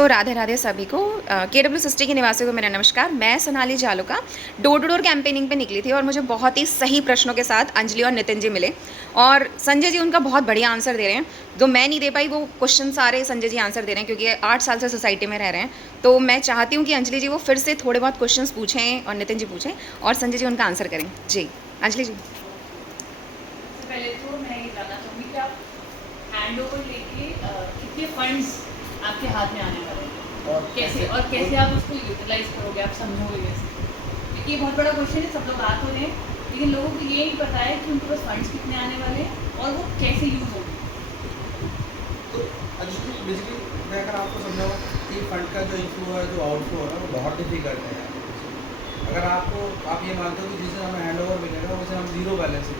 राधे राधे सभी को। KW sixty के निवासियों को मेरा नमस्कार। मैं Sonali Jaluka door to door campaigning पे निकली थी और मुझे बहुत ही सही प्रश्नों के साथ अंजलि और नितिन जी मिले और संजय जी उनका बहुत बढ़िया आंसर दे रहे हैं। जो मैं नहीं दे पाई वो क्वेश्चन सारे संजय जी आंसर दे रहे हैं क्योंकि 8 साल से सोसाइटी में रह रहे हैं। तो मैं चाहती हूँ कि अंजलि जी वो फिर से थोड़े बहुत क्वेश्चन पूछें और नितिन जी पूछें और संजय जी उनका आंसर करें। जी अंजलि जी। पहले तो मैं ये जानना चाहूँगी कि आप हैंड ओवर लेके कितने फंड्स आपके हाथ में आने वाले हैं और कैसे आप उसको यूटिलाइज करोगे, आप समझोगे कैसे? क्योंकि ये बहुत बड़ा क्वेश्चन है, सब लोग बात हो रहे हैं लेकिन लोगों को ये नहीं पता है कि उनके पास फंड्स कितने आने वाले हैं और वो कैसे यूज़ होंगे। तो बेसिकली मैं अगर आपको समझाऊँ कि फंड का जो इनफ्लो है, जो आउटफ्लो है ना, वो बहुत डिफिकल्ट है। अगर आप ये मानते हो कि जिस दिन हमें हैंड ओवर मिलेगा उस दिन हम जीरो बैलेंस है,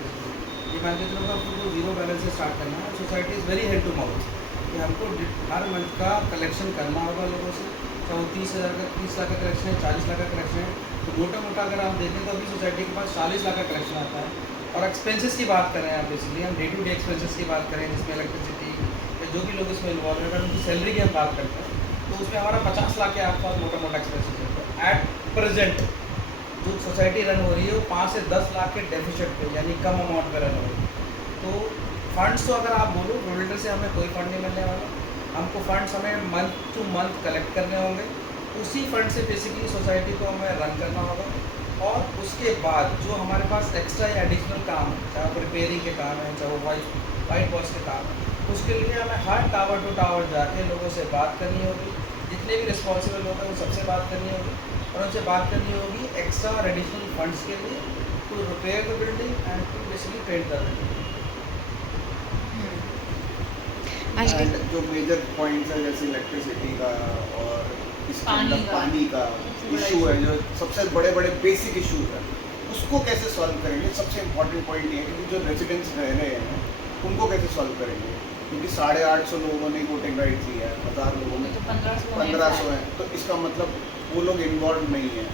ये मान के चलो आपको जीरो बैलेंस से स्टार्ट करना है। Society is very head to mouth कि हमको हर मंथ का कलेक्शन करना होगा लोगों से, चाहे वो 30,000 का 30 लाख का कलेक्शन है, 40 लाख का कलेक्शन है। तो मोटा मोटा अगर आप देखें तो अभी सोसाइटी के पास 40 लाख का कलेक्शन आता है। और एक्सपेंसेस की बात करें आप, बेसिकली हम डे टू डे एक्सपेंसेस की बात करें जिसमें इलेक्ट्रिसिटी या जो भी लोग इसमें इन्वॉल्व है, अगर उनकी सैलरी की हम बात करते हैं तो उसमें हमारा 50 लाख के आसपास मोटा मोटा एक्सपेंसेस है। तो एट प्रेजेंट जो सोसाइटी रन हो रही है वो 5 से 10 लाख के डेफिसिट पे, यानी कम अमाउंट पे रन हो रही है। तो फंड्स तो अगर आप बोलो बिल्डर से हमें कोई फंड नहीं मिलने वाला, हमको फंड्स हमें मंथ टू मंथ कलेक्ट करने होंगे। उसी फंड से बेसिकली सोसाइटी को हमें रन करना होगा। और उसके बाद जो हमारे पास एक्स्ट्रा या एडिशनल काम है, चाहे वो रिपेयरिंग के काम है, चाहे वो वाइट वॉश के काम है, उसके लिए हमें हर टावर टू टावर जाके लोगों से बात करनी होगी। जितने भी रिस्पॉन्सिबल लोग हैं उन सबसे बात करनी होगी और उनसे बात करनी होगी एक्स्ट्रा और एडिशनल फंड्स के लिए to repair the building and to basically paint the building. Anjali जो मेजर पॉइंट्स है जैसे इलेक्ट्रिसिटी का और इसके अंदर पानी का इशू है, जो सबसे बड़े बड़े बेसिक इशूज है, उसको कैसे सॉल्व करेंगे? सबसे इम्पोर्टेंट पॉइंट ये है कि जो रेजिडेंट्स रह रहे हैं उनको कैसे सॉल्व करेंगे? क्योंकि 850 लोगों ने वोटिंग राइट दी है, 1000 लोगों ने, तो 1500 है, तो इसका मतलब वो लोग इन्वॉल्व नहीं है।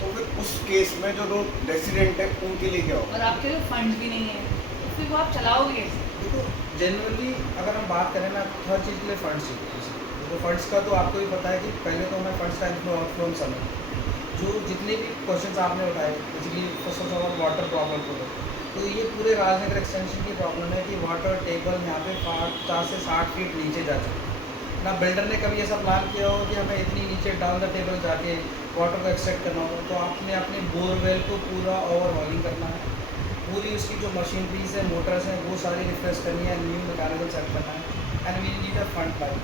तो फिर उस केस में जो लोग रेसिडेंट है उनके लिए क्या होगा? और आपके जो फंड्स भी नहीं है तो फिर वो आप चलाओगे कैसे? देखो जनरली अगर हम बात करें ना, हर चीज़ के लिए फंड्स चाहिए। तो फंड्स का तो आपको भी पता है कि पहले तो हमें फंड्स का इनफ्लो आउटफ्लो समझ, जो जितने भी क्वेश्चंस आपने उठाए, basically first of all water problem को, तो ये पूरे राजनगर एक्सटेंशन की प्रॉब्लम है कि वाटर टेबल यहाँ पे 50 से 60 फीट नीचे जा चुका है ना। बिल्डर ने कभी ऐसा प्लान किया हो कि हमें इतनी नीचे डाउन द टेबल जाके वाटर को एक्सट्रैक्ट करना होगा, तो आपने अपने बोरवेल को पूरा ओवरहॉलिंग करना है, पूरी उसकी जो मशीनरीज है, मोटर्स हैं, वो सारी रिफ्रेश करनी है, न्यू मैकेनिकल सेट करना है and we need a fund line.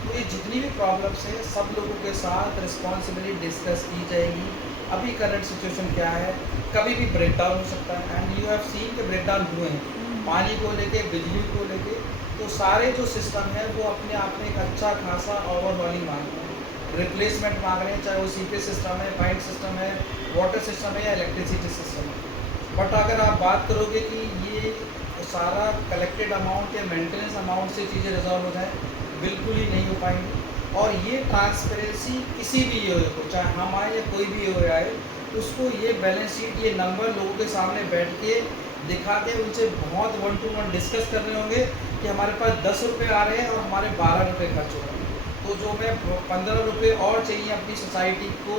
तो ये जितनी भी प्रॉब्लम्स हैं सब लोगों के साथ रिस्पॉन्सिबली डिस्कस की जाएगी। अभी करंट सिचुएशन क्या है, कभी भी ब्रेक डाउन हो सकता है एंड यू हैव सीन के ब्रेक डाउन हुए हैं पानी को लेके, बिजली को लेके। तो सारे जो सिस्टम है वो अपने आप में एक अच्छा खासा ओवरहॉलिंग मांग रहे हैं, रिप्लेसमेंट मांग रहे हैं, चाहे वो सीपेज सिस्टम है, पाइप सिस्टम है, वाटर सिस्टम है या इलेक्ट्रिसिटी सिस्टम है। बट अगर आप बात करोगे कि ये सारा कलेक्टेड अमाउंट या मेंटेनेंस अमाउंट से चीज़ें रिजॉल्व हो जाए, बिल्कुल ही नहीं हो पाएंगे। और ये ट्रांसपेरेंसी किसी भी ईओ को, चाहे हम आए या कोई भी ईओ आए, उसको ये बैलेंस शीट, ये नंबर लोगों के सामने बैठ के दिखा के उनसे बहुत 1 to 1 डिस्कस करने होंगे कि हमारे पास 10 रुपये आ रहे हैं और हमारे 12 रुपये खर्च हो रहे हैं, तो जो हमें 15 रुपये और चाहिए अपनी सोसाइटी को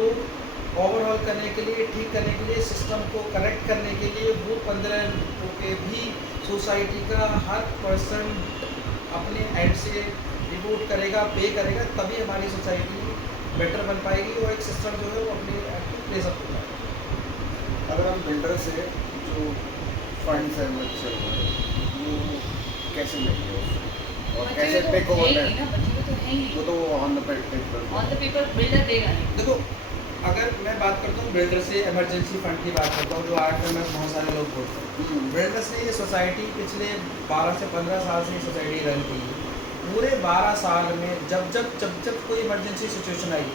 ओवरऑल करने के लिए, ठीक करने के लिए, सिस्टम को करेक्ट करने के लिए, वो 15 रुपये भी सोसाइटी का हर पर्सन अपने एंड से डिवोट करेगा, पे करेगा, तभी हमारी सोसाइटी बेटर बन पाएगी और एक सिस्टम जो है वो अपने प्लेस अप हो जाएगा। अगर हम बिल्डर से जो फंड्स है बच्चे वो कैसे लेंगे और कैसे टेक ओवर करें? वो तो ऑन द पेपर बिल्डर देगा नहीं। देखो अगर मैं बात करता हूँ बिल्डर से, इमरजेंसी फंड की बात करता हूँ, जो IFM में बहुत सारे लोग बोलते हैं, बिल्डर्स ने ये सोसाइटी पिछले 12 से 15 साल से ये सोसाइटी रन की है। पूरे 12 साल में जब कोई इमरजेंसी सिचुएशन आई,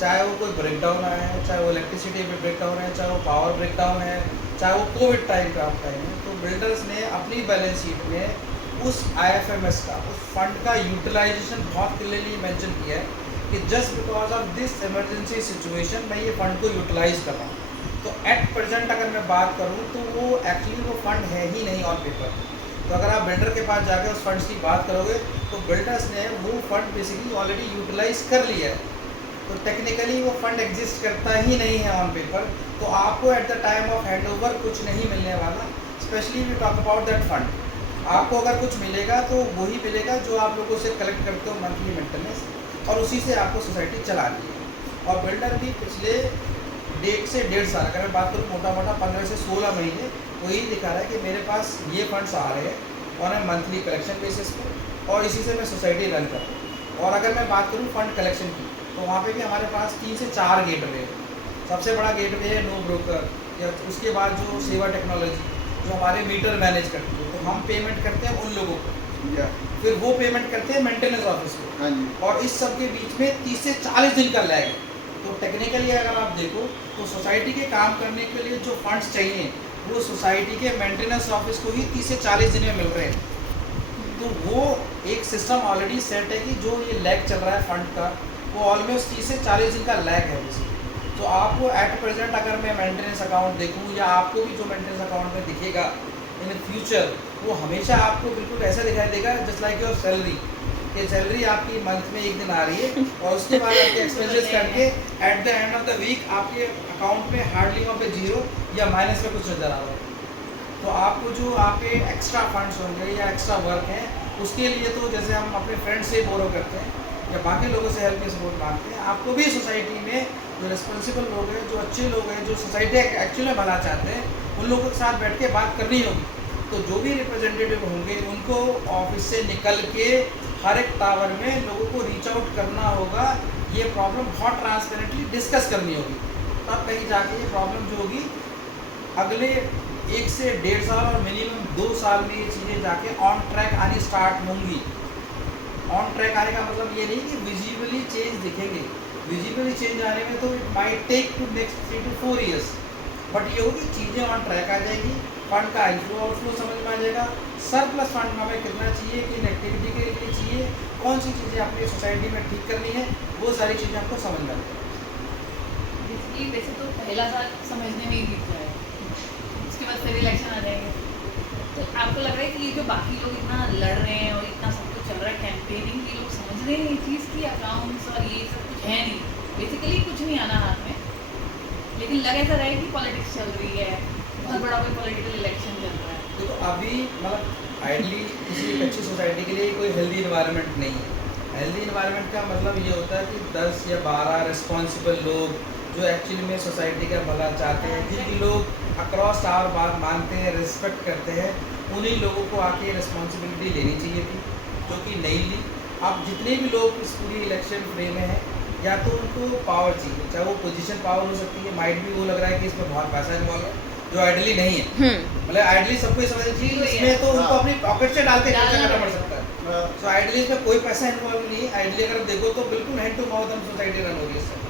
चाहे वो कोई ब्रेकडाउन आया है, चाहे वो इलेक्ट्रिसिटी में ब्रेकडाउन है, चाहे वो पावर ब्रेकडाउन है, चाहे वो कोविड टाइम का टाइम है, तो बिल्डर्स ने अपनी बैलेंस शीट में उस IFMS का, उस फंड का यूटिलाइजेशन बहुत क्लियरली मेंशन किया है कि just because of this emergency situation मैं ये फ़ंड को यूटिलाइज कर रहा हूँ। तो एट प्रेजेंट अगर मैं बात करूँ तो वो एक्चुअली वो फ़ंड है ही नहीं ऑन पेपर, तो अगर आप बिल्डर के पास जाके उस फंड्स की बात करोगे तो बिल्डर्स ने वो फंड बेसिकली ऑलरेडी यूटिलाइज कर लिया है, तो टेक्निकली वो फंड एग्जिस्ट करता ही नहीं है ऑन पेपर। तो आपको at the time of handover कुछ नहीं मिलने वाला। Specially we talk about that fund, आपको अगर कुछ मिलेगा तो वही मिलेगा जो आप लोगों से कलेक्ट करते हो मंथली मेंटेनेंस, और उसी से आपको सोसाइटी चलानी है। और बिल्डर भी पिछले 1.5 से 1.5 साल, अगर मैं बात करूँ मोटा मोटा 15 से 16 महीने, वो यही दिखा रहा है कि मेरे पास ये फंड्स आ रहे हैं on A monthly collection basis पे, और इसी से मैं सोसाइटी रन कर रहा हूँ। और अगर मैं बात करूँ फंड कलेक्शन की, तो वहाँ पे भी हमारे पास 3 से 4 गेटवे है। सबसे बड़ा गेटवे है नो ब्रोकर, या उसके बाद जो सेवा टेक्नोलॉजी जो हमारे मीटर मैनेज करती है, तो हम पेमेंट करते हैं उन लोगों को, फिर वो पेमेंट करते हैं मेंटेनेंस ऑफिस को। हाँ जी। और इस सब के बीच में 30 से 40 दिन का लैग है। तो टेक्निकली अगर आप देखो तो सोसाइटी के काम करने के लिए जो फंड्स चाहिए वो सोसाइटी के मेंटेनेंस ऑफिस को ही 30 से 40 दिन में मिल रहे हैं। तो वो एक सिस्टम ऑलरेडी सेट है कि जो ये लैग चल रहा है फंड का, वो ऑलमोस्ट 30 से 40 दिन का लैग है बेसिकली। तो आपको एट प्रेजेंट अगर मैं मेंटेनेंस अकाउंट देखूँ, या आपको भी जो मेंटेनेंस अकाउंट में दिखेगा इन फ्यूचर, वो हमेशा आपको बिल्कुल ऐसा दिखाई देगा जस्ट लाइक योर सैलरी, कि सैलरी आपकी मंथ में एक दिन आ रही है और उसके बाद आपके एक्सपेंसेस करके at the end of the week आपके अकाउंट में हार्डली वहाँ पे 0 या माइनस में कुछ नज़र आ रहा है। तो आपको जो आपके एक्स्ट्रा फंड्स होंगे या एक्स्ट्रा वर्क हैं, उसके लिए तो जैसे हम अपने फ्रेंड से बोरो करते हैं या बाकी लोगों से हेल्प या सपोर्ट मांगते हैं, आपको भी सोसाइटी में जो रिस्पॉन्सिबल लोग हैं, जो अच्छे लोग हैं, जो सोसाइटी एक्चुअली में भला चाहते हैं, उन लोगों के साथ बैठ के बात करनी होगी। तो जो भी रिप्रेजेंटेटिव होंगे उनको ऑफिस से निकल के हर एक टावर में लोगों को रीच आउट करना होगा, ये प्रॉब्लम बहुत ट्रांसपेरेंटली डिस्कस करनी होगी। तब कहीं जाके ये प्रॉब्लम जो होगी अगले 1 से 1.5 साल और मिनिमम 2 साल में ये चीज़ें जाके ऑन ट्रैक आनी स्टार्ट होंगी। ऑन ट्रैक आने का मतलब ये नहीं कि विजिबली चेंज दिखेंगे, विजिबली चेंज आने में तो it might take to next 3 to 4 years, but ये होगी चीज़ें ऑन ट्रैक आ जाएगी, फंड का इनफ्लो आउटफ्लो समझ में आ जाएगा, सरप्लस फंड हमें कितना चाहिए, किन एक्टिविटी के लिए चाहिए, कौन सी चीज़ें अपनी सोसाइटी में ठीक करनी है, वो सारी चीज़ें आपको समझ में आ जाएगी। वैसे तो पहला साल समझने में ही बीत जाए, उसके बाद फिर इलेक्शन आ जाएंगे, तो आपको लग रहा है कि ये जो बाकी लोग इतना लड़ रहे हैं और इतना सब कुछ चल रहा है कैंपेनिंग, ये लोग समझ रहे हैं ये चीज़ की अकाउंट्स और ये सब कुछ है नहीं, बेसिकली कुछ नहीं आना हाथ में, लेकिन लग ऐसा रहा है कि पॉलिटिक्स चल रही है, बहुत बड़ा कोई पॉलिटिकल इलेक्शन चल रहा है। तो अभी मतलब आइडली किसी एक अच्छी सोसाइटी के लिए कोई हेल्दी इन्वायरमेंट नहीं है। हेल्दी इन्वायरमेंट का मतलब ये होता है कि 10 या 12 रिस्पॉन्सिबल लोग जो एक्चुअली में सोसाइटी का भला चाहते हैं, जिनकी लोग अक्रॉस टावर बात मानते हैं, रिस्पेक्ट करते हैं, उन्हीं लोगों को आके रिस्पॉन्सिबिलिटी लेनी चाहिए थी, जो कि नहीं ली। अब जितने भी लोग इस पूरी इलेक्शन फ्रे में हैं, या तो उनको पावर चाहिए, चाहे वो पोजीशन पावर हो सकती है, माइट भी वो लग रहा है कि इसमें बहुत पैसा इन्वॉल्व है, जो आइडली नहीं है। मतलब आइडली सबको ये समझना चाहिए कि इसमें तो उनको अपनी पॉकेट से डाल के खर्चा करना पड़ सकता है। सो आइडली इसमें कोई पैसा इन्वॉल्व नहीं है। आइडली अगर देखो तो बिल्कुल हैंड टू माउथ हम सोसाइटी रन हो रही है इससे।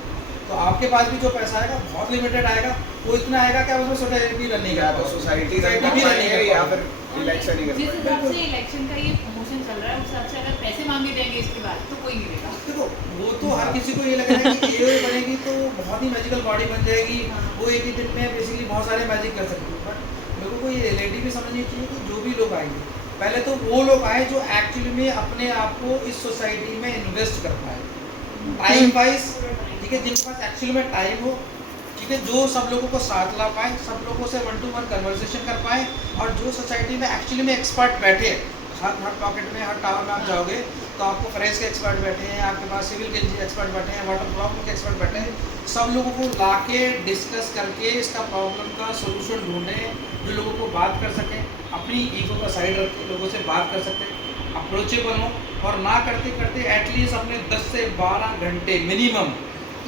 तो आपके पास भी जो पैसा आएगा बहुत लिमिटेड आएगा, वो इतना आएगा कि आप उसमें सोसाइटी रन नहीं कर पाओगे, सोसाइटी भी रन नहीं कर या पाओगे। फिर इलेक्शन ही जिस कर हिसाब से इलेक्शन का ये प्रमोशन चल रहा है उस हिसाब से अगर पैसे मांगे जाएंगे इसके बाद तो कोई नहीं देगा। देखो वो तो हर किसी को ये लग रहा है कि एओए बनेगी तो बहुत ही मैजिकल बॉडी बन जाएगी, वो एक ही दिन में बेसिकली बहुत सारे मैजिक कर सकती है। बट लोगों को ये रियलिटी भी समझनी चाहिए कि जो भी लोग आएंगे, पहले तो वो लोग आए जो एक्चुअली में अपने आप को इस सोसाइटी में इन्वेस्ट कर पाए, टाइम वाइज, ठीक है, जिनके पास एक्चुअली में टाइम हो, ठीक है, जो सब लोगों को साथ ला पाए, सब लोगों से 1-to-1 कन्वर्सेशन कर पाए, और जो सोसाइटी में एक्चुअली में एक्सपर्ट बैठे, हर पॉकेट में, हर टावर में आप जाओगे तो आपको फ्रेश के एक्सपर्ट बैठे हैं, आपके पास सिविल के एक्सपर्ट बैठे हैं, वाटर प्रॉब्लम के एक्सपर्ट बैठे हैं, सब लोगों को ला के डिस्कस करके इसका प्रॉब्लम का सोल्यूशन ढूंढें, जो लोगों को बात कर सकें, अपनी ईगो का साइड रख के लोगों से बात कर सकते हैं, अप्रोचेबल हो, और ना करते करते एटलीस्ट अपने 10 से 12 घंटे मिनिमम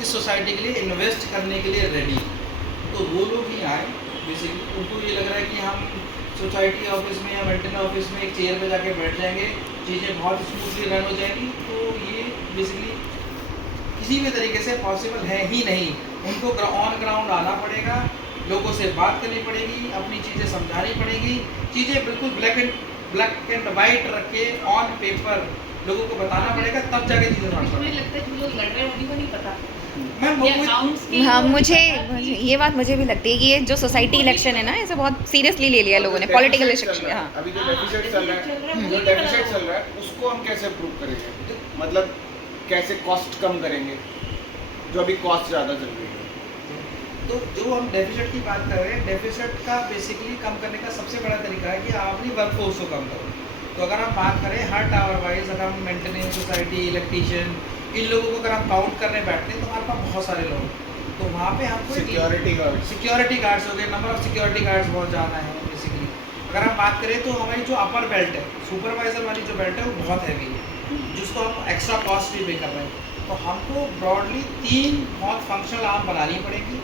इस सोसाइटी के लिए इन्वेस्ट करने के लिए रेडी। तो वो लोग ही आए, बेसिकली उनको ये लग रहा है कि हम सोसाइटी ऑफिस में या मेंटेनेंस ऑफिस में एक चेयर पे जाके बैठ जाएंगे, चीज़ें बहुत स्मूथली रन हो जाएंगी, तो ये बेसिकली किसी भी तरीके से पॉसिबल है ही नहीं। उनको ऑन ग्राउंड आना पड़ेगा, लोगों से बात करनी पड़ेगी, अपनी चीज़ें समझानी पड़ेगी, चीज़ें बिल्कुल ब्लैक एंड वाइट रख के ऑन पेपर लोगों को बताना पड़ेगा, तब जाके चीज़ें मुझे लगता है जो लोग लड़ रहे हैं उन्हीं को नहीं पता मैम ये वो अकाउंट्स की हाँ वो मुझे पता कि- मुझे ये बात मुझे भी लगती है कि ये जो सोसाइटी इलेक्शन है ना इसे बहुत सीरियसली ले लिया और लोगों जो ने, पॉलिटिकल deficit चल इलेक्शन। रहा है, हाँ अभी जो हाँ, डेफिसिट चल रहा deficit चल रहा है, है, जो वो नहीं डेफिसिट पता चल रहा है उसको हम कैसे प्रूव करेंगे, मतलब कैसे कॉस्ट कम करेंगे, जो अभी कॉस्ट ज़्यादा चल रही है। तो जो हम डेफिसिट की बात कर रहे हैं, डेफिसिट का बेसिकली कम करने का सबसे बड़ा तरीका है कि आप अपनी वर्कफोर्स को कम करो। तो अगर हम बात करें हर टावर वाइज, अगर हम मेंटेनेंस सोसाइटी, इलेक्ट्रीशियन, इन लोगों को अगर हम काउंट करने बैठते हैं तो हमारे पास बहुत सारे लोग हैं। तो वहाँ पे हमको सिक्योरिटी गार्ड, सिक्योरिटी गार्ड्स हो गए, नंबर ऑफ सिक्योरिटी गार्ड्स बहुत ज़्यादा है बेसिकली। अगर हम बात करें तो हमारी जो अपर बेल्ट है, सुपरवाइजर वाली जो बेल्ट है वो बहुत हैवी है, जिसको हम एक्स्ट्रा कॉस्ट भी पे कर रहे हैं। तो हमको ब्रॉडली 3 बहुत फंक्शनल आर्म बनानी पड़ेगी।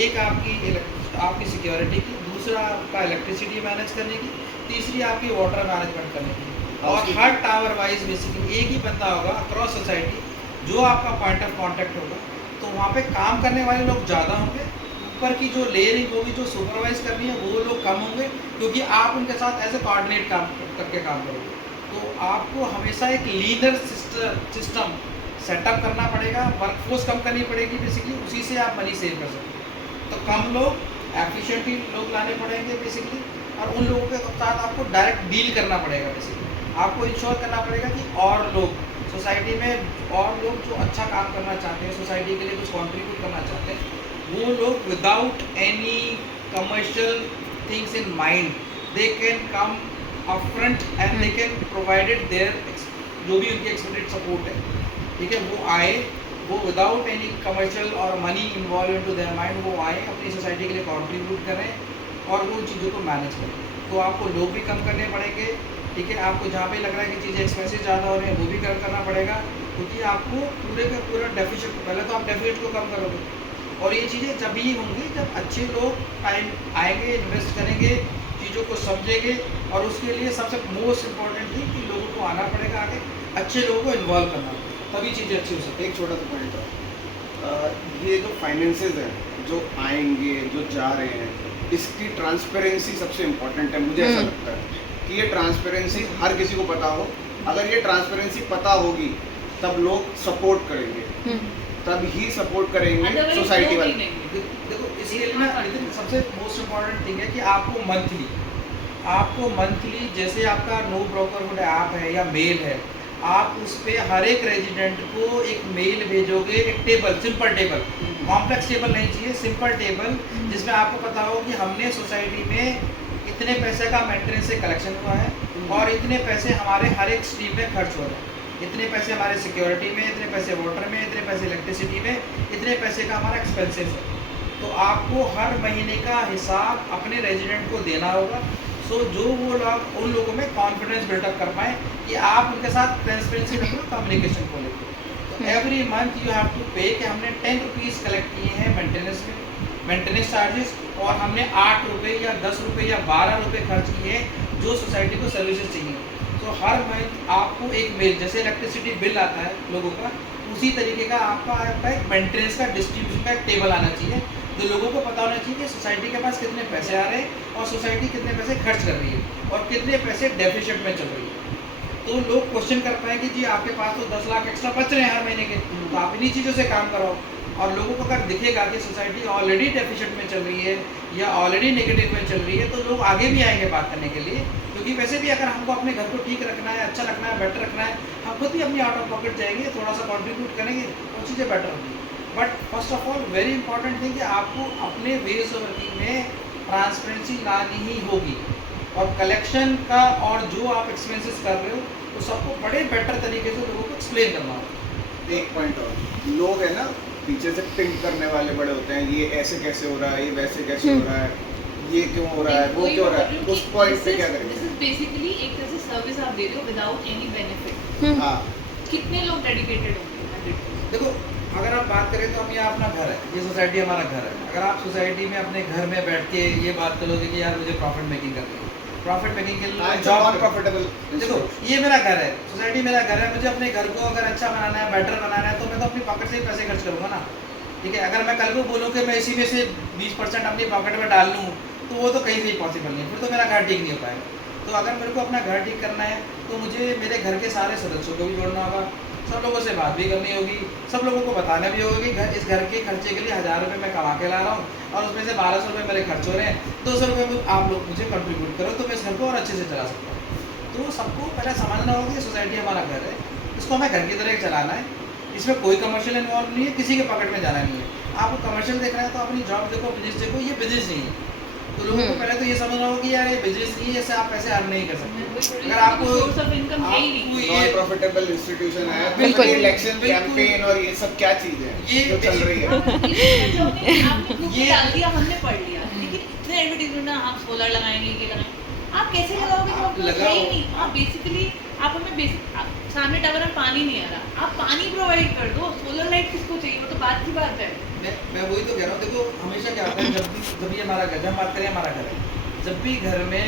एक आपकी सिक्योरिटी की, दूसरा आपका इलेक्ट्रिसिटी मैनेज करने की, तीसरी आपकी वाटर मैनेजमेंट करने की। और हर टावर वाइज बेसिकली एक ही बंदा होगा अक्रॉस सोसाइटी जो आपका पॉइंट ऑफ कांटेक्ट होगा। तो वहाँ पे काम करने वाले लोग ज़्यादा होंगे, ऊपर की जो लेयरिंग होगी जो सुपरवाइज करनी है वो लोग कम होंगे, क्योंकि आप उनके साथ एज ए कोऑर्डिनेट काम करके काम करोगे। तो आपको हमेशा एक लीडर सिस्टम सेटअप करना पड़ेगा, वर्कफोर्स कम करनी पड़ेगी बेसिकली, उसी से आप मनी सेव कर सकते हैं। तो कम लोग, एफिशिएंटली लोग लाने पड़ेंगे बेसिकली, और उन लोगों के साथ आपको डायरेक्ट डील करना पड़ेगा बेसिकली। आपको इंश्योर करना पड़ेगा कि और लोग सोसाइटी में, और लोग जो अच्छा काम करना चाहते हैं, सोसाइटी के लिए कुछ कंट्रीब्यूट करना चाहते हैं, वो लोग without any commercial things in mind they can come up front and they can provided there जो भी उनकी एक्सपेक्टेड सपोर्ट है, ठीक है, वो आए, वो विदाउट एनी कमर्शियल और money involve into their mind, वो आए अपनी सोसाइटी के लिए कंट्रीब्यूट करें और वो उन चीज़ों को मैनेज करें। तो आपको लोग भी कम करने पड़ेंगे, ठीक है। आपको जहाँ पे लग रहा है कि चीज़ें एक्सपेंसिव ज़्यादा हो रही हैं वो भी कम करना पड़ेगा, क्योंकि आपको पूरे का पूरा डेफिसिट, पहले तो आप डेफिसिट को कम करोगे, और ये चीज़ें जब ही होंगी जब अच्छे लोग टाइम आएंगे, इन्वेस्ट करेंगे, चीज़ों को समझेंगे, और उसके लिए सबसे मोस्ट इम्पॉर्टेंट थी कि लोगों को आना पड़ेगा आगे, अच्छे लोगों को इन्वॉल्व करना पड़ेगा, तभी चीज़ें अच्छी हो सकती एक छोटा सा पॉइंट और ये जो फाइनेंसेस हैं जो आएंगे जो जा रहे हैं, इसकी ट्रांसपेरेंसी सबसे इम्पोर्टेंट है, मुझे ऐसा लगता है कि ये ट्रांसपेरेंसी हर किसी को पता हो। अगर ये ट्रांसपेरेंसी पता होगी तब लोग सपोर्ट करेंगे, तब ही सपोर्ट करेंगे Otherwise सोसाइटी लोग ही वाले। नहीं। देखो इसके लिए ना नितिन, सबसे मोस्ट इम्पॉर्टेंट थिंग है कि आपको मंथली जैसे आपका नो ब्रोकरहुड ऐप है या मेल है, आप उस पर हर एक रेजिडेंट को एक मेल भेजोगे, एक table, simple table, complex table नहीं चाहिए, सिंपल टेबल, जिसमें आपको पता हो कि हमने सोसाइटी में इतने पैसे का मेंटेनेंस से कलेक्शन हुआ है और इतने पैसे हमारे हर एक स्ट्रीम में खर्च हो रहे हैं, इतने पैसे हमारे सिक्योरिटी में, इतने पैसे वाटर में, इतने पैसे इलेक्ट्रिसिटी में, इतने पैसे का हमारा एक्सपेंसेस है। तो आपको हर महीने का हिसाब अपने रेजिडेंट को देना होगा, सो जो वो लोग उन लोगों में कॉन्फिडेंस बिल्डअप कर पाएँ कि आप उनके साथ ट्रांसपेरेंसी रखो कम्युनिकेशन को लेकर। तो every month you have to pay कि हमने 10 रुपीज़ कलेक्ट किए हैं मेंटेनेंस में, मेंटेनेंस चार्जेस, और हमने 8 रुपये या 10 रुपये या 12 रुपये खर्च किए हैं जो सोसाइटी को सर्विसेज चाहिए। तो हर मंथ आपको एक मेल, जैसे इलेक्ट्रिसिटी बिल आता है लोगों का, उसी तरीके का आपका एक मेंटेनेंस का डिस्ट्रीब्यूशन का एक टेबल आना चाहिए, जो लोगों को पता होना चाहिए कि सोसाइटी के पास कितने पैसे आ रहे हैं और सोसाइटी कितने पैसे खर्च कर रही है और कितने पैसे डेफिसिट में चल रही है। तो लोग क्वेश्चन कर पाए कि जी आपके पास तो 10 लाख एक्स्ट्रा बच रहे हैं हर महीने के, तो आप इन्हीं चीज़ों से काम कराओ। और लोगों को अगर दिखेगा कि सोसाइटी ऑलरेडी डेफिसिट में चल रही है या ऑलरेडी नेगेटिव में चल रही है, तो लोग आगे भी आएंगे बात करने के लिए, क्योंकि वैसे भी अगर हमको अपने घर को ठीक रखना है, अच्छा रखना है, बेटर रखना है, हम खुद भी अपनी आउट ऑफ पॉकेट जाएंगे, थोड़ा सा कॉन्ट्रीब्यूट करेंगे, वो चीज़ें बेटर होंगी। But first of all very important thing कि आपको अपने वेज ऑफ वर्किंग में ट्रांसपेरेंसी लानी ही होगी, और कलेक्शन का और जो आप एक्सपेंसेस कर रहे हो तो सबको बड़े बेटर तरीके से लोगों को एक्सप्लेन करना होगा। एक पॉइंट और, लोग है ना पीछे से टिंक करने वाले बड़े होते हैं, ये ऐसे कैसे हो रहा है, ये वैसे कैसे हो रहा है, ये क्यों हो रहा है, वो क्यों हो रहा है, उस पॉइंट पे क्या करेंगे? दिस इज बेसिकली एक तरह से सर्विस आप दे रहे हो विदाउट एनी बेनिफिट। हाँ, कितने लोग डेडिकेटेड होंगे? 100%। देखो अगर आप बात करें तो हम यहाँ अपना घर है, ये सोसाइटी हमारा घर है। अगर आप सोसाइटी में अपने घर में बैठ के ये बात करोगे कि यार मुझे प्रॉफिट मेकिंग करनी है, प्रॉफिट मेकिंग के लिए जॉब करो। प्रॉफिटेबल। देखो ये मेरा घर है, सोसाइटी मेरा घर है, मुझे अपने घर को अगर अच्छा बनाना है, बेटर बनाना है, तो मैं तो अपनी पॉकेट से ही पैसे खर्च करूँगा ना, ठीक है। अगर मैं कल को बोलूँ कि मैं इसी में से 20% अपनी पॉकेट में डाल लूँ, तो वो तो कहीं से ही पॉसिबल नहीं है, फिर तो मेरा घर ठीक नहीं हो पाएगा। तो अगर मेरे को अपना घर ठीक करना है तो मुझे मेरे घर के सारे सदस्यों को भी जोड़ना होगा, सब लोगों से बात भी करनी होगी, सब लोगों को बताना भी होगा कि इस घर के खर्चे के लिए 1000 रुपये मैं कमा के ला रहा हूँ और उसमें से 1200 रुपये मेरे खर्च हो रहे हैं, 200 रुपये आप लोग मुझे कंट्रीब्यूट करो तो मैं इस घर को और अच्छे से चला सकता हूँ। तो सबको पहले समझना होगा कि सोसाइटी हमारा घर है, इसको हमें घर की तरह चलाना है, इसमें कोई कमर्शियल इन्वॉल्व नहीं है, किसी के पॉकेट में जाना नहीं है। आपको कमर्शियल देखना है तो अपनी जॉब देखो, बिजनेस देखो, ये बिजनेस नहीं है। तो लोगों को पहले तो ये समझना होगा कि यार ये बिजनेस नहीं है, इससे आप पैसे अर्न नहीं कर सकते। अगर आपको सोर्स ऑफ इनकम है ही नहीं, नॉन प्रॉफिटेबल इंस्टीट्यूशन है, बिल्कुल। तो इलेक्शन कैंपेन और ये सब क्या चीज है ये जो चल रही है। आपने ग्रुप में ये- डाल दिया, हमने पढ़ लिया, लेकिन इतने एडवर्टीजमेंट हम सोलर लगाएंगे, ये लगाएंगे, आप कैसे लगाओगे जब आपको है ही नहीं। आप बेसिकली आप हमें बेसिक सामने टावर में पानी नहीं आ रहा, आप पानी प्रोवाइड कर दो, सोलर लाइट किसको चाहिए, वो तो बात की बात है। मैं वही तो कह रहा हूँ, देखो हमेशा क्या होता है, जब ये हमारा घर, जब बात करें हमारा घर है, जब भी घर में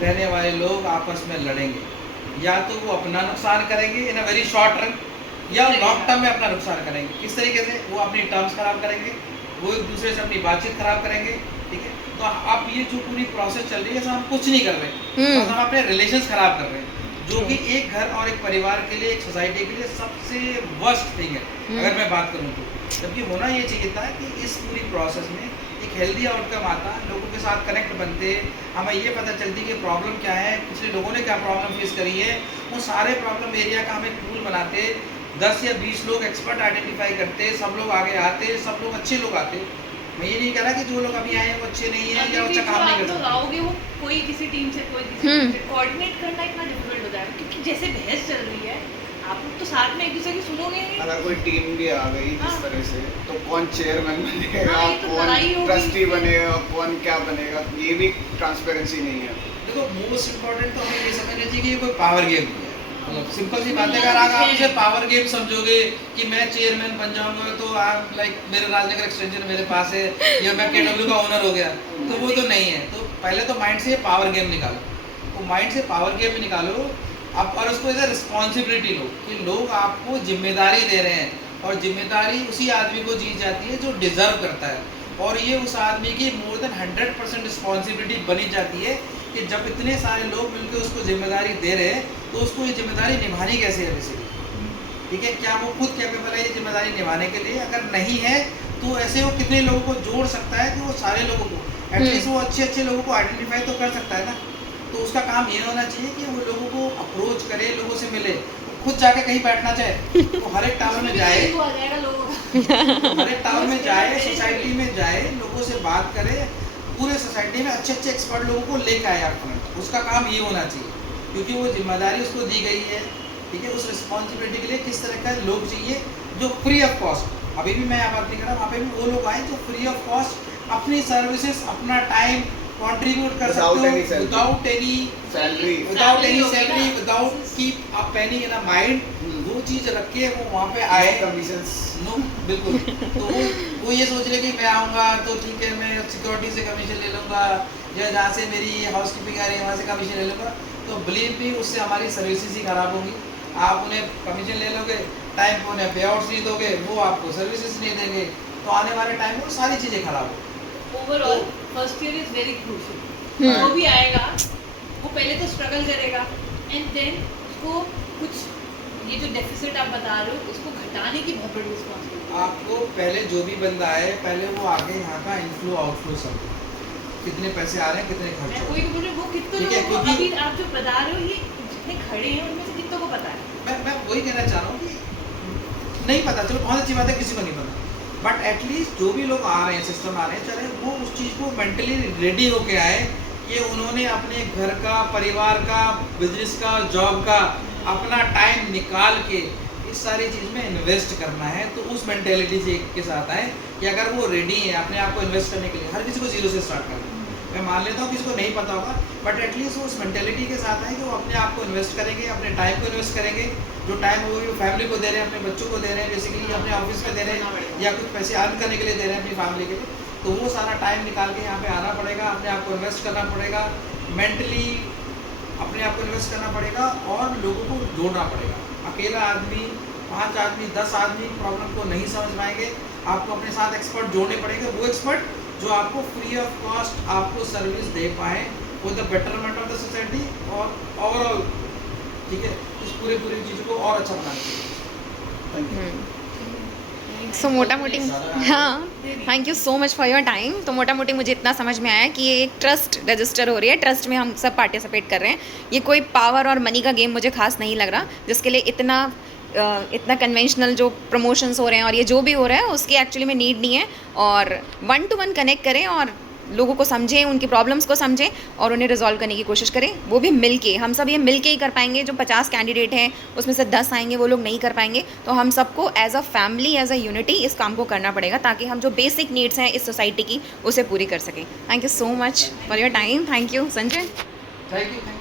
रहने वाले लोग आपस में लड़ेंगे, या तो वो अपना नुकसान करेंगे इन अ वेरी शॉर्ट रन, या लॉन्ग टर्म में अपना नुकसान करेंगे। किस तरीके से? वो अपनी टर्म्स खराब करेंगे, वो एक दूसरे से अपनी बातचीत खराब करेंगे, ठीक है। तो अब ये जो पूरी प्रोसेस चल रही है, हम कुछ नहीं कर रहे, बस हम अपने रिलेशंस खराब कर रहे हैं, जो कि एक घर और एक परिवार के लिए, एक सोसाइटी के लिए सबसे वर्स्ट थिंग है अगर मैं बात करूँ तो। जबकि होना ये चाहिए था कि इस पूरी प्रोसेस में एक हेल्दी आउटकम आता, लोगों के साथ कनेक्ट बनते, हमें ये पता चलती कि प्रॉब्लम क्या है, पिछले लोगों ने क्या प्रॉब्लम फेस करी है, वो सारे प्रॉब्लम एरिया का हम एक पूल बनाते, 10 या 20 लोग एक्सपर्ट आइडेंटिफाई करते, सब लोग आगे आते, सब लोग अच्छे लोग आते। मैं ये नहीं कह रहा कि जो लोग अभी आए हैं वो अच्छे नहीं है या अच्छा काम नहीं कर सकते। आओगे वो कोई किसी टीम से, कोई किसी टीम से कोऑर्डिनेट करना इतना डिफिकल्ट हो जाएगा, क्योंकि जैसे बहस चल रही है, आप लोग तो साथ में एक दूसरे की सुनोगे नहीं। अगर कोई टीम भी आ गई जिस हाँ। तरह से, तो कौन चेयरमैन बनेगा, हाँ, ये तो कौन लड़ाई होगी। ट्रस्टी बनेगा, कौन क्या बनेगा, ये भी ट्रांसपेरेंसी नहीं है। देखो मोस्ट इम्पोर्टेंट तो हमें ये समझना चाहिए कि ये कोई पावर गेम नहीं है। मतलब सिंपल सी बात है, अगर आप इसे पावर गेम समझोगे कि मैं चेयरमैन बन जाऊंगा तो आप लाइक मेरे राजनगर एक्सटेंशन मेरे पास है या मैं केडब्ल्यू का ओनर हो गया, तो वो तो नहीं है। तो पहले तो माइंड से पावर गेम निकालो, तो माइंड से पावर गेम निकालो आप, और उसको एज ए रिस्पॉन्सिबिलिटी लो कि लोग आपको जिम्मेदारी दे रहे हैं, और जिम्मेदारी उसी आदमी को दी जाती है जो डिजर्व करता है, और ये उस आदमी की मोर देन 100% रिस्पॉन्सिबिलिटी बनी जाती है कि जब इतने सारे लोग मिलकर उसको जिम्मेदारी दे रहे हैं तो उसको ये जिम्मेदारी निभानी कैसे है बेसिकली, ठीक है। क्या वो खुद कैपेबल है ये जिम्मेदारी निभाने के लिए? अगर नहीं है तो ऐसे वो कितने लोगों को जोड़ सकता है कि वो सारे लोगों को एटलीस्ट वो अच्छे लोगों को आइडेंटिफाई तो कर सकता है ना। तो उसका काम ये होना चाहिए कि वो लोगों को अप्रोच करे, लोगों से मिले, खुद जाके कहीं बैठना चाहे तो हर एक टावर में जाए, आ जाएगा लोगों का। हर एक टावर में जाए, सोसाइटी में जाए, लोगों से बात करे, पूरे सोसाइटी में अच्छे एक्सपर्ट लोगों को लेकर आए अपना। उसका काम ये होना चाहिए, क्योंकि वो जिम्मेदारी उसको दी गई है, ठीक है। उस रिस्पॉन्सिबिलिटी के लिए किस तरह का लोग चाहिए जो फ्री ऑफ कॉस्ट, अभी भी मैं बात नहीं कर रहा, वहाँ पे भी वो लोग आए जो फ्री ऑफ कॉस्ट अपनी सर्विसेज, अपना टाइम कंट्रीब्यूट कर सकते हो without any salary, salary, without keep a Penney in a mind. वो चीज़ रख के वो वहाँ पे आए, कमीशंस नो बिल्कुल। तो वो ये सोच रहे कि मैं आऊँगा तो ठीक है, मैं सिक्योरिटी से कमीशन ले लूँगा, या जहाँ से मेरी हाउस कीपिंग आ रही है वहाँ से कमीशन ले लूँगा, तो बिलीव मी उससे हमारी सर्विसेज ही ख़राब होंगी। आप उन्हें कमीशन ले लोगे, टाइम पे उन्हें पे आउट्स नहीं दोगे, वो आपको सर्विसेज नहीं देंगे, तो आने वाले टाइम में सारी चीज़ें ख़राब हो। Overall first year is very crucial. वो भी आएगा, वो पहले तो स्ट्रगल करेगा, एंड देन उसको कुछ ये जो डेफिसिट आप बता रहे हो उसको घटाने की बहुत बड़ी रिस्पॉन्सिबिलिटी। आपको पहले जो भी बंदा आए, पहले वो आगे यहाँ का इनफ्लो आउटफ्लो सब, कितने पैसे आ रहे हैं, कितने खर्च मैं हो वही रहे हैं। बोल रही हूँ, वो कितने ठीक है, लोगों को क्योंकि- अभी आप जो बता रहे हो, ये जितने खड़े हैं उनमें से कितनों को पता है? मैं वही कहना चाह रहा हूँ कि नहीं पता, चलो बहुत अच्छी बात है, किसी को नहीं पता, बट एटलीस्ट जो भी लोग आ रहे हैं, सिस्टम आ रहे हैं, चले वो उस चीज़ को मेंटली रेडी होके आए कि उन्होंने अपने घर का, परिवार का, बिजनेस का, जॉब का अपना टाइम निकाल के इस सारी चीज़ में इन्वेस्ट करना है। तो उस मेंटेलिटी से के साथ आए कि अगर वो रेडी है अपने आप को इन्वेस्ट करने के लिए, हर किसी को जीरो से स्टार्ट करना है। मैं मान लेता हूँ किसी को नहीं पता होगा, बट एटलीस्ट वो उस मेंटेलिटी के साथ है कि वो अपने आप को इन्वेस्ट करेंगे, अपने टाइम को इन्वेस्ट करेंगे, जो टाइम वो फैमिली को दे रहे हैं, अपने बच्चों को दे रहे हैं, बेसिकली अपने ऑफिस में दे रहे हैं, या कुछ पैसे अर्न करने के लिए दे रहे हैं अपनी फैमिली के लिए, तो वो सारा टाइम निकाल के यहाँ पे आना पड़ेगा, अपने आप को इन्वेस्ट करना पड़ेगा, मेंटली अपने आप को इन्वेस्ट करना पड़ेगा, और लोगों को जोड़ना पड़ेगा। अकेला आदमी, 5 आदमी, 10 आदमी प्रॉब्लम को नहीं समझ पाएंगे, आपको अपने साथ एक्सपर्ट जोड़ने पड़ेंगे, वो एक्सपर्ट जो आपको फ्री ऑफ कॉस्ट आपको सर्विस दे पाए for the betterment of the society और ओवरऑल, ठीक है, इस पूरी चीज़ को और अच्छा बनाने के लिए। Thank you. सो मोटा मोटी हाँ, thank you so much for your time. तो मोटा मोटी मुझे इतना समझ में आया कि ये एक ट्रस्ट रजिस्टर हो रही है, ट्रस्ट में हम सब पार्टिसिपेट कर रहे हैं। ये कोई पावर और मनी का गेम मुझे खास नहीं लग रहा, जिसके लिए इतना कन्वेंशनल जो प्रमोशंस हो रहे हैं और ये जो भी हो रहा है उसकी एक्चुअली में नीड नहीं है। और 1 to 1 कनेक्ट करें और लोगों को समझें, उनकी प्रॉब्लम्स को समझें और उन्हें रिजॉल्व करने की कोशिश करें, वो भी मिल के। हम सब ये मिल के ही कर पाएंगे। जो 50 कैंडिडेट हैं उसमें से 10 आएंगे, वो लोग नहीं कर पाएंगे। तो हम सबको as a family, as a unity इस काम को करना पड़ेगा, ताकि हम जो बेसिक नीड्स हैं इस सोसाइटी की उसे पूरी कर सकें। Thank you so much for your time. Thank you Sanjay. Thank you.